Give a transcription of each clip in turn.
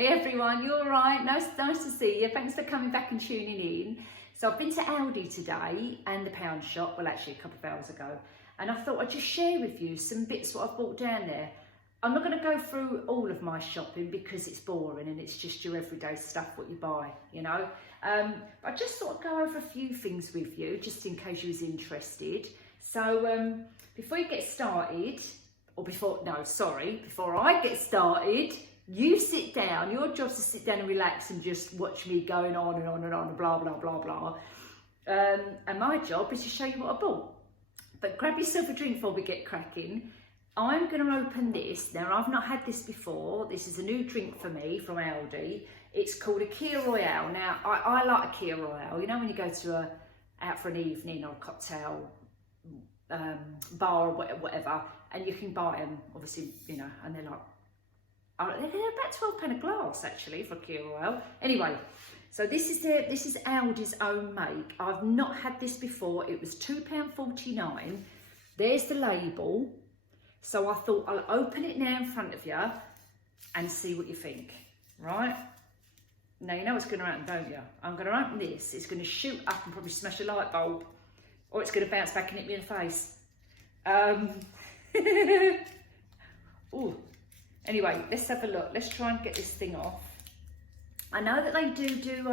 Hey everyone, you all right? Nice to see you. Thanks for coming back and tuning in. So I've been to Aldi today and the pound shop, well actually a couple of hours ago, and I thought I'd just share with you some bits what I've bought down there. I'm not going to go through all of my shopping because it's boring and it's just your everyday stuff what you buy, you know. But I just thought I'd go over a few things with you just in case you was interested. So before you get started, before I get started, you sit down. Your job's to sit down and relax and just watch me going on and on and on and blah, blah, blah, blah. And my job is to show you what I bought. But grab yourself a drink before we get cracking. I'm going to open this. Now, I've not had this before. This is a new drink for me from Aldi. It's called a Kir Royale. Now, I like a Kir Royale. You know when you go to out for an evening or a cocktail bar or whatever, and you can buy them, obviously, you know, and they're like, they're about £12 a glass actually for Kir Royale. Anyway, so this is Aldi's own make. I've not had this before. It was £2.49. There's the label. So I thought I'll open it now in front of you and see what you think, right? Now you know what's going to happen, don't you? I'm going to open this. It's going to shoot up and probably smash a light bulb, or it's going to bounce back and hit me in the face. Ooh. Anyway, let's have a look. Let's try and get this thing off. I know that they do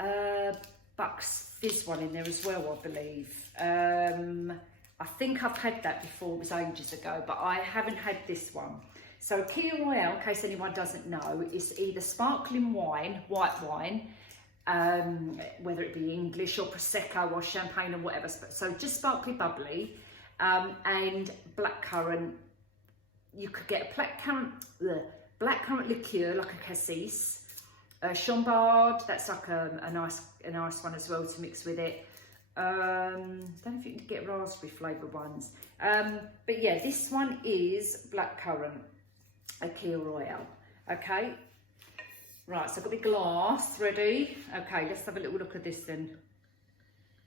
a Bucks Fizz one in there as well, I believe. I think I've had that before, it was ages ago, but I haven't had this one. So Kir Royale, in case anyone doesn't know, is either sparkling wine, white wine, whether it be English or Prosecco or champagne or whatever. So just sparkly bubbly, and blackcurrant. You could get a blackcurrant liqueur, like a cassis, Chambord, that's like a nice one as well to mix with it. Don't know if you can get raspberry flavoured ones. But yeah, this one is blackcurrant, a Kir Royale. Okay, right, so I've got the glass ready. Okay, let's have a little look at this then.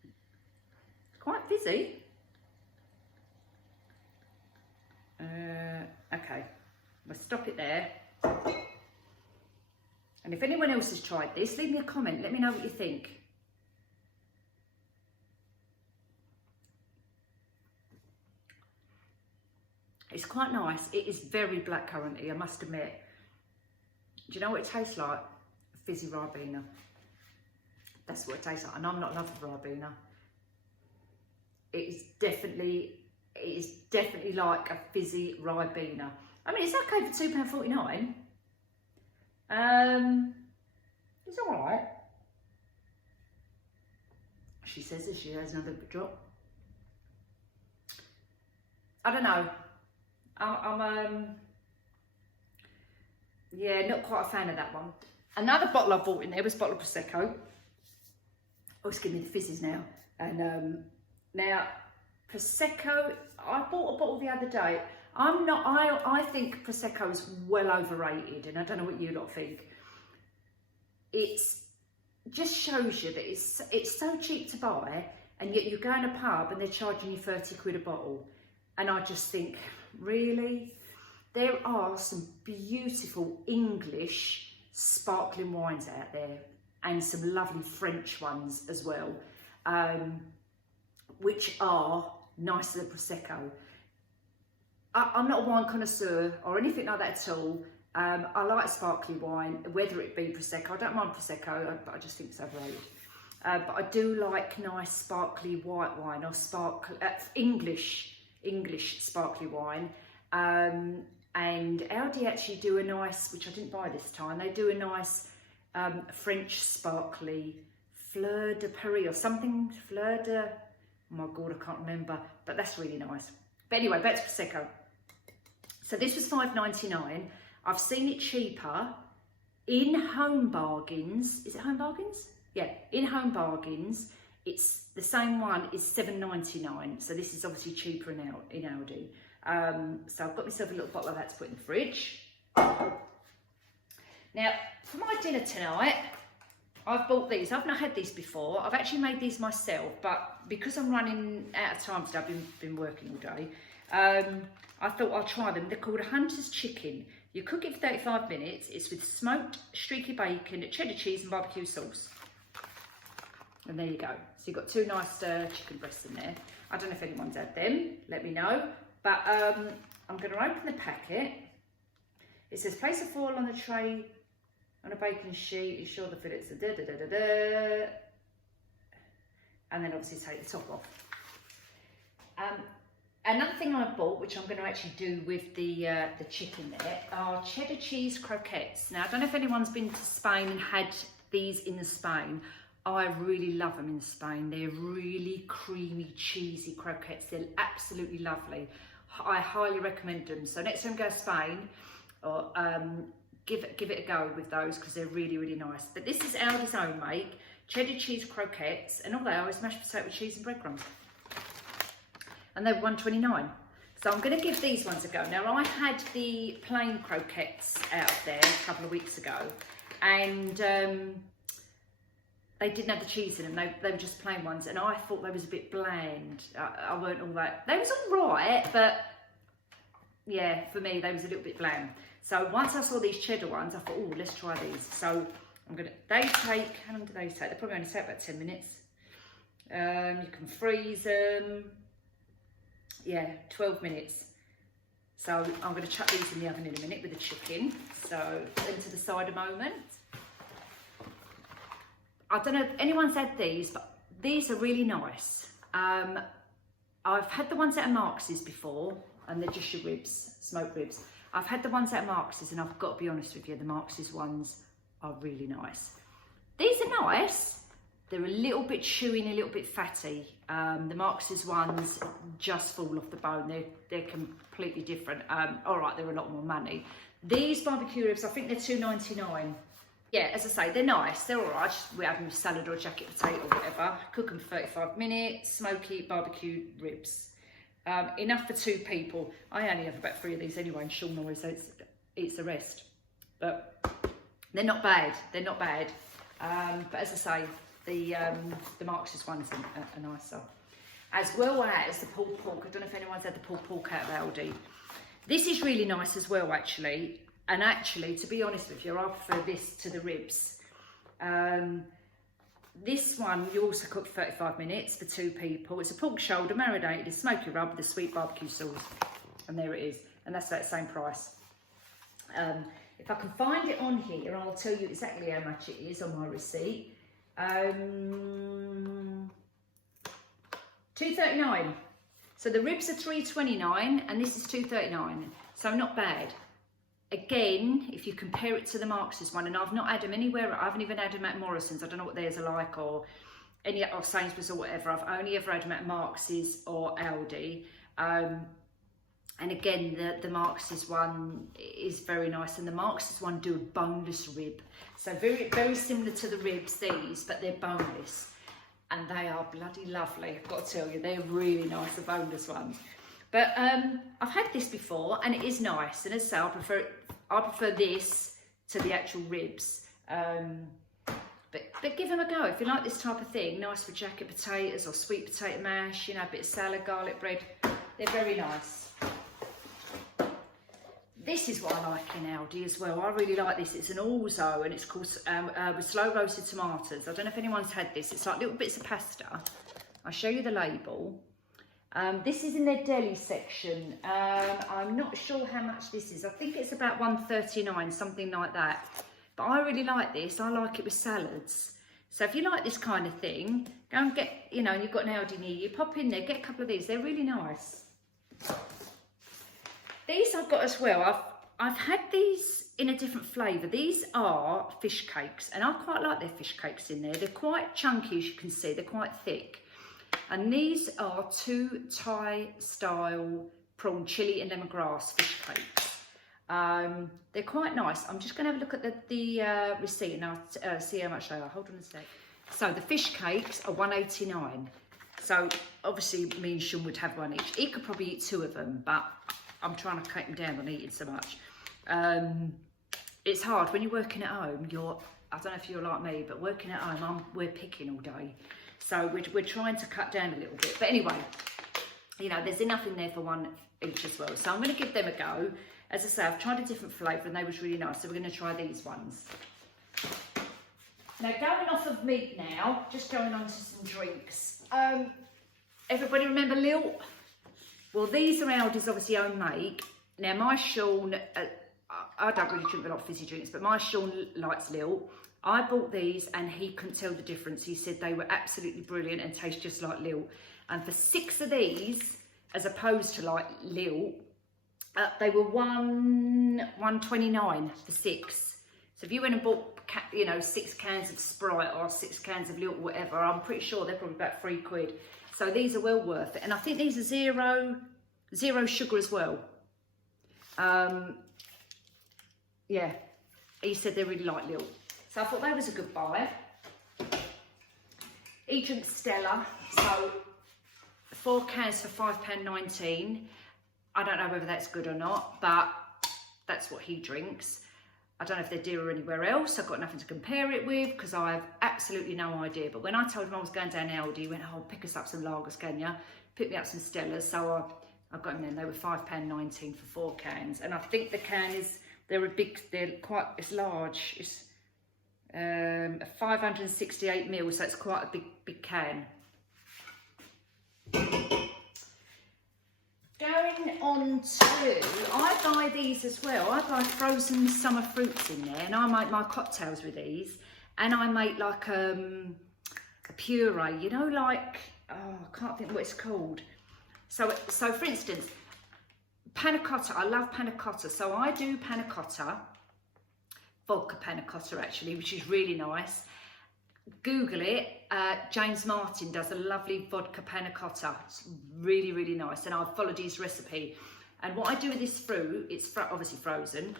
It's quite fizzy. Okay, we'll stop it there. And if anyone else has tried this, leave me a comment, let me know what you think. It's quite nice. It is very blackcurranty, I must admit. Do you know what it tastes like? Fizzy Ribena. That's what it tastes like, and I'm not a lover of Ribena. It is definitely like a fizzy Ribena. I mean, it's okay for £2.49. It's all right. She says that she has another drop. I don't know. Yeah, not quite a fan of that one. Another bottle I bought in there was a bottle of Prosecco. Oh, it's giving me the fizzes now. And now Prosecco, I bought a bottle the other day. I think Prosecco is well overrated, and I don't know what you lot think. It's just shows you that it's so cheap to buy, and yet you go in a pub and they're charging you 30 quid a bottle. And I just think, really? There are some beautiful English sparkling wines out there, and some lovely French ones as well, which are nicer than Prosecco. I'm not a wine connoisseur or anything like that at all. I like sparkly wine, whether it be Prosecco. I don't mind Prosecco, but I just think it's overrated. But I do like nice sparkly white wine or English sparkly wine. And Aldi actually do a nice, which I didn't buy this time, they do a nice French sparkly Fleur de Paris or something, oh my God, I can't remember, but that's really nice. But anyway, back to Prosecco. So this was £5.99. I've seen it cheaper in Home Bargains. Is it Home Bargains? Yeah, in Home Bargains, it's the same one is £7.99. So this is obviously cheaper in Aldi. So I've got myself a little bottle of that to put in the fridge. Now, for my dinner tonight, I've bought these. I've not had these before. I've actually made these myself, but because I'm running out of time today, I've been working all day, I thought I'll try them. They're called a Hunter's Chicken. You cook it for 35 minutes. It's with smoked streaky bacon, cheddar cheese and barbecue sauce. And there you go. So you've got 2 nice chicken breasts in there. I don't know if anyone's had them, let me know. But I'm going to open the packet. It says place a foil on the tray on a baking sheet, ensure the fillets are da-da-da-da-da. And then obviously take the top off. Another thing I bought, which I'm going to actually do with the chicken there, are cheddar cheese croquettes. Now, I don't know if anyone's been to Spain and had these in Spain. I really love them in Spain. They're really creamy, cheesy croquettes. They're absolutely lovely. I highly recommend them. So next time you go to Spain, or give it a go with those because they're really, really nice. But this is Aldi's own make, cheddar cheese croquettes, and all they are is mashed potato with cheese and breadcrumbs. And they were $1.29. So I'm going to give these ones a go. Now, I had the plain croquettes out there a couple of weeks ago, and they didn't have the cheese in them. They were just plain ones, and I thought they was a bit bland. I weren't all that. They was all right, but yeah, for me, they was a little bit bland. So once I saw these cheddar ones, I thought, oh, let's try these. So they take, how long do they take? They probably only take about 10 minutes. You can freeze them. Yeah, 12 minutes. So I'm going to chuck these in the oven in a minute with the chicken. So into the side a moment. I don't know if anyone's had these, but these are really nice. I've had the ones at Marx's before, and they're just your ribs, smoked ribs. I've had the ones at Marx's, and I've got to be honest with you, the Marx's ones are really nice. These are nice. They're a little bit chewy and a little bit fatty. The Marx's ones just fall off the bone. They're completely different. All right, they're a lot more money. These barbecue ribs, I think they're $2.99. Yeah, as I say, they're nice. They're all right. We have them with salad or jacket potato or whatever. Cook them for 35 minutes. Smoky barbecue ribs. Enough for 2 people. I only have about 3 of these anyway, and Sean always eats the rest. But they're not bad. They're not bad. But as I say, the Marx's ones are nicer. As well as the pulled pork. I don't know if anyone's had the pulled pork out of Aldi. This is really nice as well, actually. And actually, to be honest with you, I prefer this to the ribs. This one, you also cook 35 minutes for 2 people. It's a pork shoulder marinated in smoky rub with a sweet barbecue sauce. And there it is. And that's that same price. If I can find it on here, I'll tell you exactly how much it is on my receipt. $2.39. So the ribs are $3.29 and this is $2.39. So not bad. Again, if you compare it to the Marx's one, and I've not had them anywhere, I haven't even had them at Morrison's, I don't know what theirs are like, or Sainsbury's or whatever. I've only ever had them at Marx's or Aldi. And again, the Marx's one is very nice, and the Marx's one do a boneless rib. So very, very similar to the ribs, these, but they're boneless. And they are bloody lovely, I've got to tell you, they're really nice, the boneless ones. But I've had this before, and it is nice. And as I say, I prefer this to the actual ribs. But give them a go if you like this type of thing. Nice with jacket potatoes or sweet potato mash, you know, a bit of salad, garlic bread. They're very nice. This is what I like in Aldi as well. I really like this. It's an orzo, and it's called with slow roasted tomatoes. I don't know if anyone's had this. It's like little bits of pasta. I'll show you the label. This is in their deli section. I'm not sure how much this is. I think it's about $1.39, something like that. But I really like this. I like it with salads. So if you like this kind of thing, go and get, you know, you've got an Aldi near you, pop in there, get a couple of these. They're really nice. These I've got as well. I've had these in a different flavour. These are fish cakes, and I quite like their fish cakes in there. They're quite chunky, as you can see. They're quite thick. And these are 2 Thai style prawn chilli and lemongrass fish cakes. They're quite nice. I'm just going to have a look at the receipt and I'll see how much they are. Hold on a sec. So the fish cakes are $1.89. So obviously me and Sean would have one each. He could probably eat 2 of them, but I'm trying to cut him down on eating so much. It's hard when you're working at home. I don't know if you're like me, but working at home, we're picking all day. So we're trying to cut down a little bit. But anyway, you know, there's enough in there for 1 each as well. So I'm going to give them a go. as I say, I've tried a different flavour and they was really nice, so we're going to try these ones. Now, going off of meat now, just going on to some drinks. Everybody remember Lilt? Well, these are Aldi's obviously own make. Now, my Sean, I don't really drink a lot of fizzy drinks, but my Sean likes Lilt. I bought these and he couldn't tell the difference. He said they were absolutely brilliant and taste just like Lilt. And for 6 of these, as opposed to like Lilt, they were $1.29 for 6. So if you went and bought, you know, 6 cans of Sprite or 6 cans of Lilt or whatever, I'm pretty sure they're probably about £3. So these are well worth it. And I think these are zero sugar as well. Yeah, he said they really like Lilt. So I thought that was a good buy. He drinks Stella, so 4 cans for £5.19. I don't know whether that's good or not, but that's what he drinks. I don't know if they're dearer anywhere else. I've got nothing to compare it with because I have absolutely no idea. But when I told him I was going down Aldi, he went, oh, pick us up some lagers, can you? Pick me up some Stellas. So I got them in. They were £5.19 for 4 cans. And I think the can is, it's large. It's 568 ml, so it's quite a big can. Going on to, I buy these as well. I buy frozen summer fruits in there, and I make my cocktails with these. And I make like a puree, you know, like, oh, I can't think what it's called. So for instance, Panna Cotta, I love Panna Cotta. So I do Panna Cotta, vodka Panna Cotta actually, which is really nice. Google it. James Martin does a lovely vodka Panna Cotta. It's really, really nice. And I've followed his recipe. And what I do with this fruit, it's obviously frozen.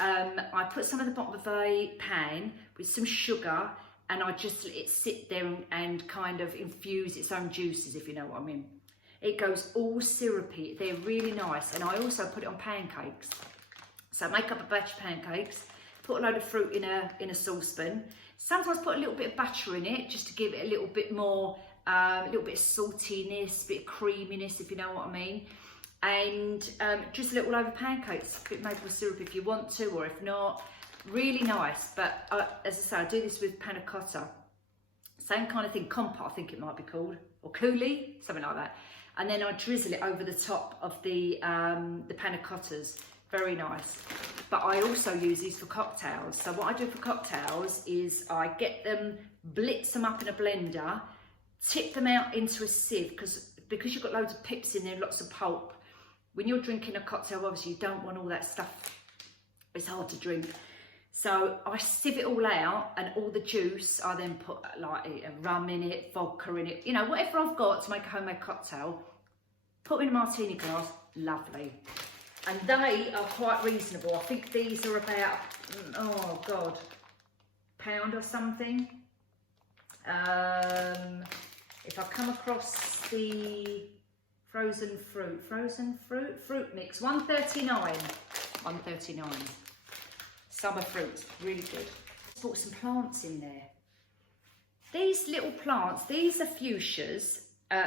I put some at the bottom of a pan with some sugar, and I just let it sit there and kind of infuse its own juices, if you know what I mean. It goes all syrupy. They're really nice. And I also put it on pancakes. So I make up a batch of pancakes, put a load of fruit in a saucepan. Sometimes put a little bit of butter in it just to give it a little bit more, a little bit of saltiness, a bit of creaminess, if you know what I mean. And just a little over pancakes, a bit of maple syrup if you want to, or if not. Really nice. But as I say, I do this with Panna Cotta. Same kind of thing, compote I think it might be called, or coulis, something like that. And then I drizzle it over the top of the Panna Cottas. Very nice. But I also use these for cocktails. So what I do for cocktails is I get them, blitz them up in a blender, tip them out into a sieve, because you've got loads of pips in there, lots of pulp. When you're drinking a cocktail, obviously you don't want all that stuff. It's hard to drink. So I sieve it all out, and all the juice, I then put like rum in it, vodka in it, you know, whatever I've got to make a homemade cocktail, put in a martini glass, lovely. And they are quite reasonable. I think these are about, oh God, £1 or something. If I come across the frozen fruit mix, £1.39. £1.39. Summer fruits, really good. Bought some plants in there. These little plants, these are fuchsias,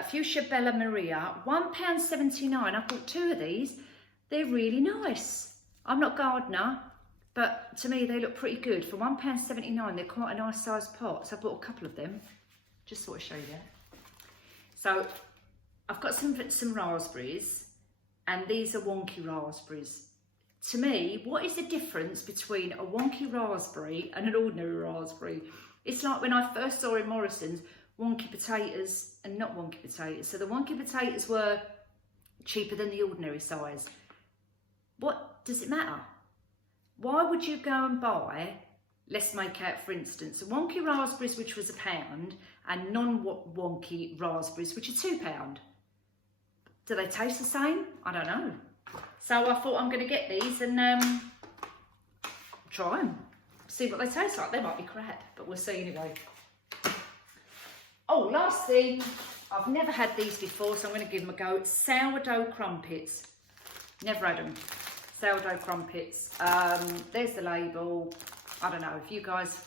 Fuchsia Bella Maria, £1.79. I bought 2 of these. They're really nice. I'm not a gardener, but to me they look pretty good. For £1.79, they're quite a nice sized pot. So I bought a couple of them. Just thought I'd show you. So I've got some raspberries, and these are wonky raspberries. To me, what is the difference between a wonky raspberry and an ordinary raspberry? It's like when I first saw in Morrison's wonky potatoes and not wonky potatoes. So the wonky potatoes were cheaper than the ordinary size. What does it matter? Why would you go and buy, let's make out for instance, wonky raspberries which was £1 and non-wonky raspberries which are £2? Do they taste the same? I don't know. So I thought I'm going to get these and try them, see what they taste like. They might be crap, but we'll see anyway. Oh, last thing, I've never had these before, so I'm going to give them a go. Sourdough crumpets. Never had them. Sourdough crumpets. There's the label. I don't know, if you guys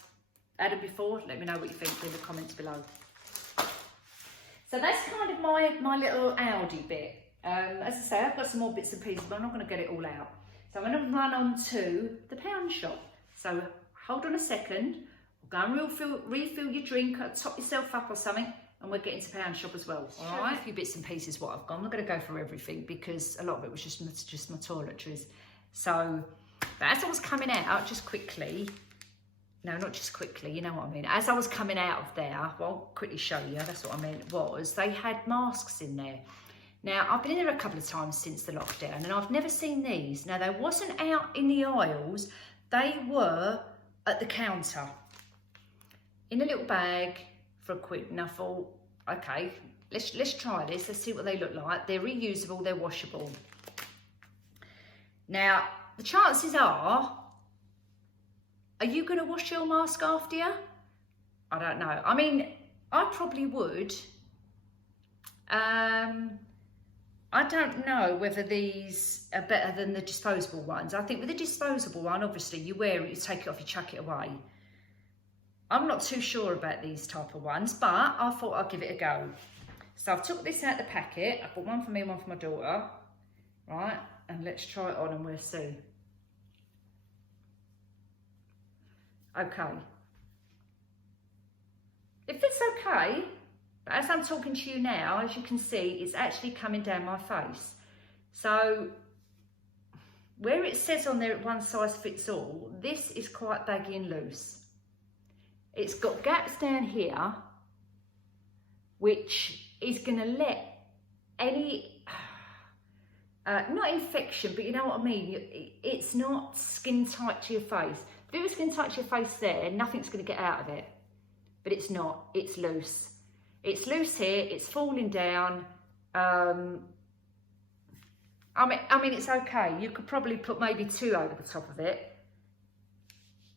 had them before, let me know what you think in the comments below. So that's kind of my little Aldi bit. As I say, I've got some more bits and pieces, but I'm not going to get it all out. So I'm going to run on to the pound shop. So hold on a second, go and refill your drink, top yourself up or something, and we're getting to pound shop as well. All right, a few bits and pieces what I've got. I'm not going to go for everything because a lot of it was just my toiletries. So, but as I was coming out, just quickly, no, not just quickly, you know what I mean. As I was coming out of there, well, I'll quickly show you, that's what I meant, was they had masks in there. Now, I've been in there a couple of times since the lockdown and I've never seen these. Now, they wasn't out in the aisles, they were at the counter in a little bag for £1. And I thought, okay, let's try this, let's see what they look like. They're reusable, they're washable. Now, the chances are you going to wash your mask after you? I don't know. I mean, I probably would. I don't know whether these are better than the disposable ones. I think with the disposable one, obviously, you wear it, you take it off, you chuck it away. I'm not too sure about these type of ones, but I thought I'd give it a go. So I've took this out the packet. I've got one for me and one for my daughter. Right, and let's try it on and we'll see. Okay. If it's okay, but as I'm talking to you now, as you can see, it's actually coming down my face. So where it says on there one size fits all, this is quite baggy and loose. It's got gaps down here, which is going to let any, not infection, but you know what I mean? It's not skin tight to your face. If it was skin tight to your face there, nothing's going to get out of it. But it's not, it's loose. It's loose here, it's falling down. I mean, it's okay. You could probably put maybe 2 over the top of it.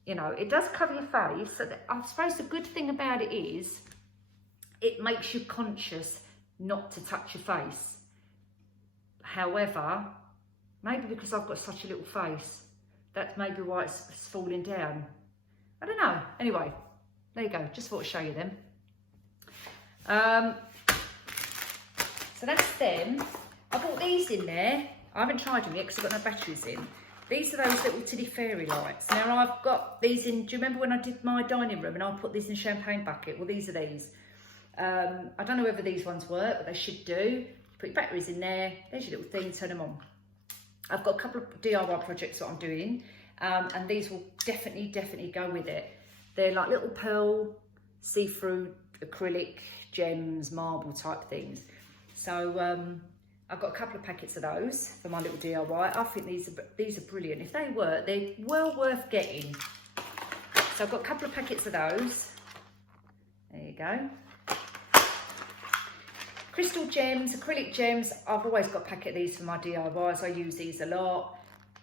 You know, it does cover your face. So I suppose the good thing about it is, it makes you conscious not to touch your face. However, maybe because I've got such a little face, that's maybe why it's falling down. I don't know. Anyway, there you go. Just thought I'd show you them. So that's them. I bought these in there. I haven't tried them yet because I've got no batteries in. These are those little tiddy fairy lights. Now I've got these in, do you remember when I did my dining room and I put these in a champagne bucket? Well, these are these. I don't know whether these ones work, but they should do. Put your batteries in there. There's your little thing, turn them on. I've got a couple of DIY projects that I'm doing, and these will definitely go with it. They're like little pearl, see-through, acrylic, gems, marble type things. So I've got a couple of packets of those for my little DIY. I think these are brilliant. If they work, they're well worth getting. So I've got a couple of packets of those. There you go. Crystal gems, acrylic gems. I've always got a packet of these for my DIYs. I use these a lot.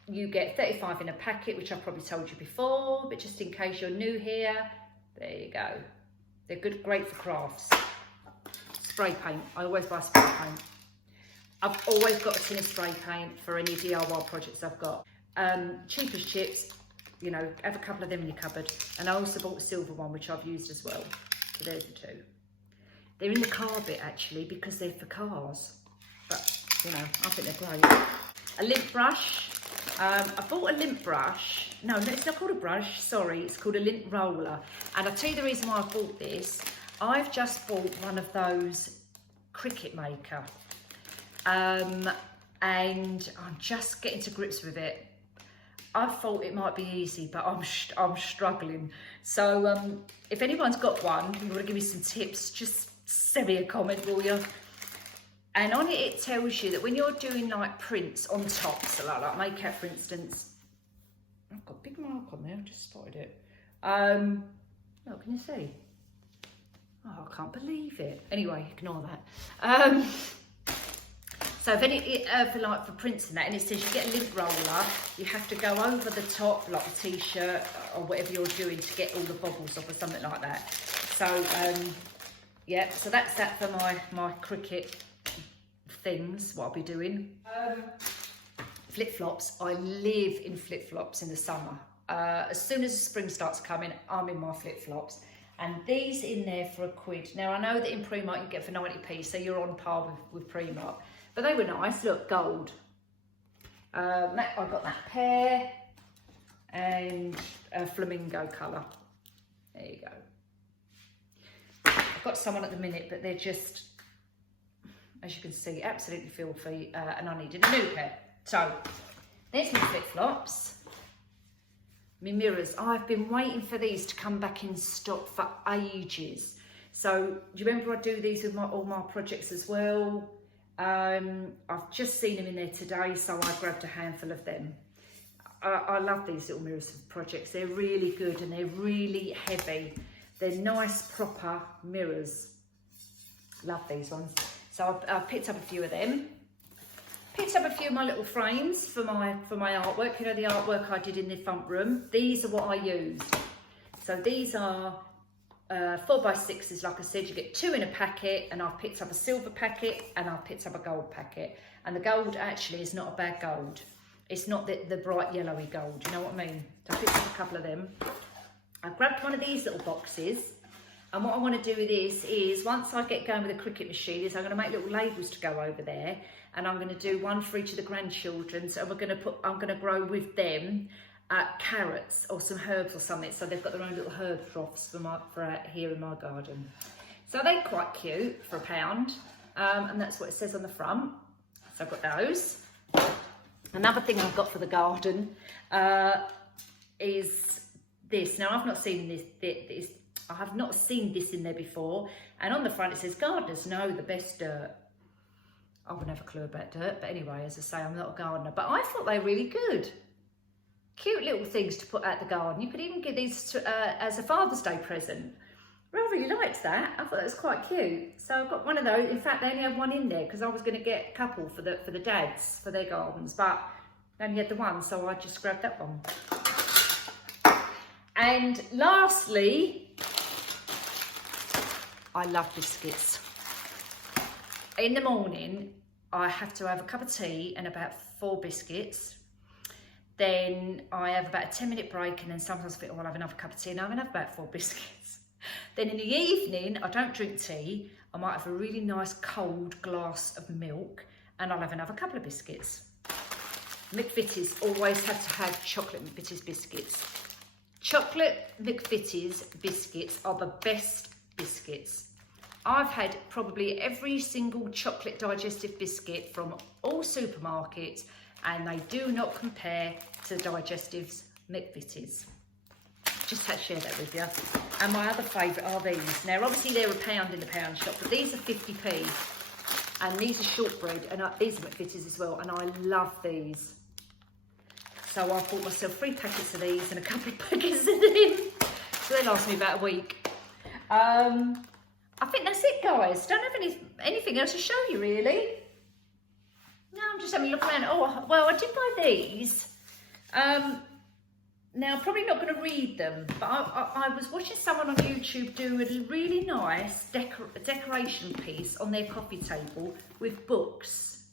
You get 35 in a packet, which I've probably told you before, but just in case you're new here, there you go. They're good, great for crafts. Spray paint. I always buy spray paint. I've always got a tin of spray paint for any DIY projects I've got. Cheap as chips, you know, have a couple of them in your cupboard. And I also bought a silver one, which I've used as well. So there's the two. They're in the car bit actually because they're for cars. But, you know, I think they're great. A lint brush. I bought a lint brush. No, it's not called a brush, sorry. It's called a lint roller. And I'll tell you the reason why I bought this. I've just bought one of those Cricut maker. And I'm just getting to grips with it. I thought it might be easy, but I'm struggling. So if anyone's got one, you want to give me some tips, just send me a comment, will you? And on it tells you that when you're doing like prints on top, so like makeup for instance, I've got a big mark on there, I just spotted it. Oh, can you see? Oh, I can't believe it. Anyway, ignore that. So if for prints and that, and it says you get a lint roller, you have to go over the top, like the t-shirt or whatever you're doing to get all the bobbles off or something like that. So, yeah, so that's that for my Cricut things, what I'll be doing. Flip-flops, I live in flip-flops in the summer. As soon as the spring starts coming, I'm in my flip-flops. And these in there for £1. Now, I know that in Primark you get for 90p, so you're on par with Primark. But they were nice, look, gold. I've got that pear and a flamingo colour. There you go. I've got someone at the minute, but they're just, as you can see, absolutely filthy, and I needed a new pair. So, there's my flip-flops. My mirrors. I've been waiting for these to come back in stock for ages. So, do you remember I do these with all my projects as well? I've just seen them in there today, so I grabbed a handful of them. I love these little mirrors projects. They're really good and they're really heavy. They're nice, proper mirrors. Love these ones. So I've picked up a few of them. Picked up a few of my little frames for my artwork. You know, the artwork I did in the front room. These are what I used. So these are 4x6s, like I said. You get 2 in a packet, and I've picked up a silver packet and I've picked up a gold packet. And the gold actually is not a bad gold. It's not the bright yellowy gold, you know what I mean? So I picked up a couple of them. I grabbed one of these little boxes, and what I want to do with this is, once I get going with the Cricut machine, is I'm going to make little labels to go over there, and I'm going to do one for each of the grandchildren. So I'm going to grow with them carrots or some herbs or something, so they've got their own little herb troughs for out here in my garden. So they're quite cute for £1, and that's what it says on the front. So I've got those. Another thing I've got for the garden is this. Now, I've not seen this. I have not seen this in there before. And on the front it says, gardeners know the best dirt. I wouldn't have a clue about dirt, but anyway, as I say, I'm not a gardener. But I thought they were really good. Cute little things to put out the garden. You could even give these as a Father's Day present. I really liked that. I thought that was quite cute. So I've got one of those. In fact, they only have one in there because I was going to get a couple for the dads for their gardens, but they only had the one, so I just grabbed that one. And lastly, I love biscuits. In the morning, I have to have a cup of tea and about 4 biscuits. Then I have about a 10-minute break, and then sometimes I think, oh, I'll have another cup of tea, and I'm going to have about 4 biscuits. Then in the evening, I don't drink tea. I might have a really nice cold glass of milk, and I'll have another couple of biscuits. McVitie's always have to have chocolate McVitie's biscuits. Chocolate McVitie's biscuits are the best biscuits. I've had probably every single chocolate digestive biscuit from all supermarkets, and they do not compare to Digestive's McVitie's. Just had to share that with you. And my other favourite are these. Now, obviously they're £1 in the pound shop, but these are 50p. And these are shortbread, and these are McVitie's as well, and I love these. So I bought myself 3 packets of these and a couple of packets of them. So they last me about a week. I think that's it, guys. Don't have anything else to show you, really. No, I'm just having a look around. Oh, well, I did buy these. Now, I'm probably not going to read them, but I was watching someone on YouTube do a really nice decoration piece on their coffee table with books.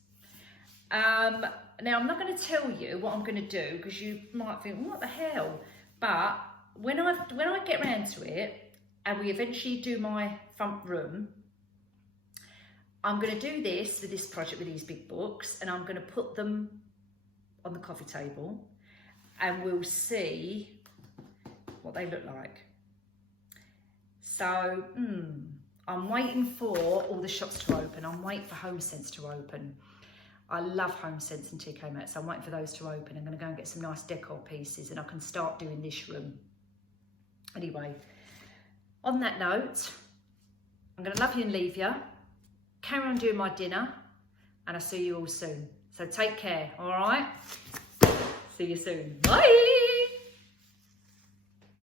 Now, I'm not going to tell you what I'm going to do, because you might think, what the hell? But when I get around to it, and we eventually do my front room, I'm going to do this with this project with these big books, and I'm going to put them on the coffee table, and we'll see what they look like. So, I'm waiting for all the shops to open. I'm waiting for HomeSense to open. I love HomeSense and TK Maxx, so I'm waiting for those to open. I'm going to go and get some nice decor pieces, and I can start doing this room. Anyway, on that note, I'm going to love you and leave you. Carry on doing my dinner, and I'll see you all soon. So take care, all right? See you soon. Bye.